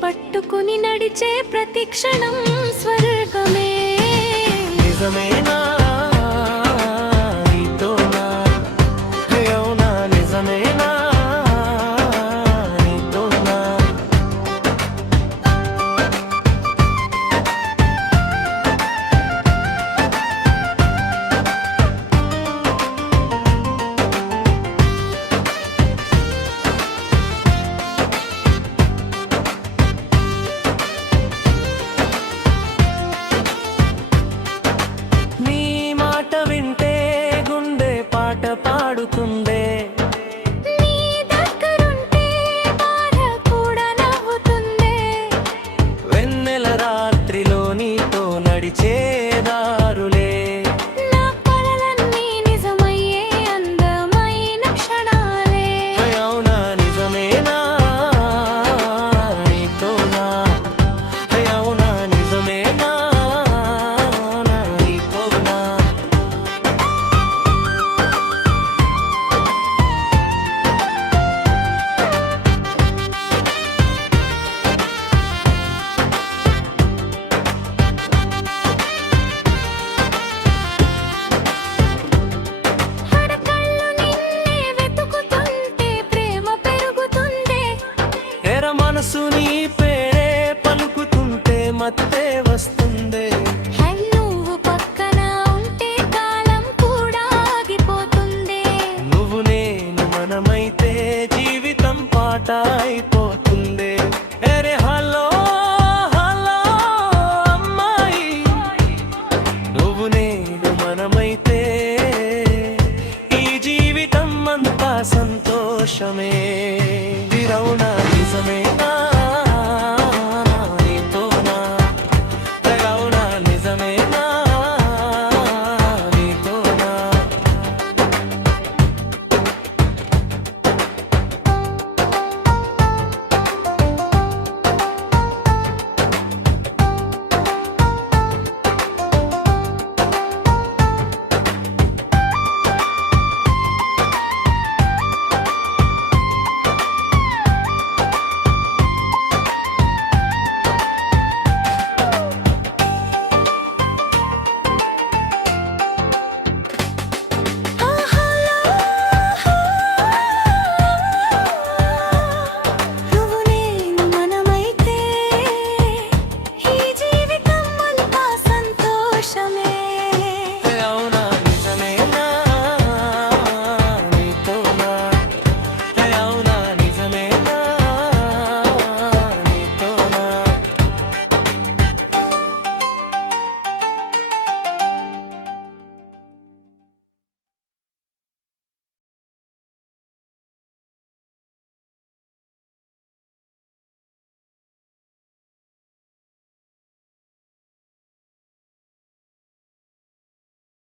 పట్టుకుని నడిచే ప్రతి క్షణం స్వర్గమే. నిజమేనా నీతోనా, అవునా నిజమేనా నీతోనా. వింటే గుండె పాట పాడుతుందే, నీ దగ్గరుంటే బాధ కూడా నవ్వుతుందే. వెన్నెల రాత్రిలో నీతో నడిచే దారులే, నా కలలన్నీ నిజమయ్యే అందమైన క్షణాలే. అవునా నిజమేనా నీతోనా, అవునా నిజమేనా నీతోనా. హడకళ్ళు నిన్నే వెతుకుతుంటే ప్రేమ పెరుగుతుందే. ఎర మనసు నీ పేరే పలుకుతుంటే మత్తే వస్తుందే.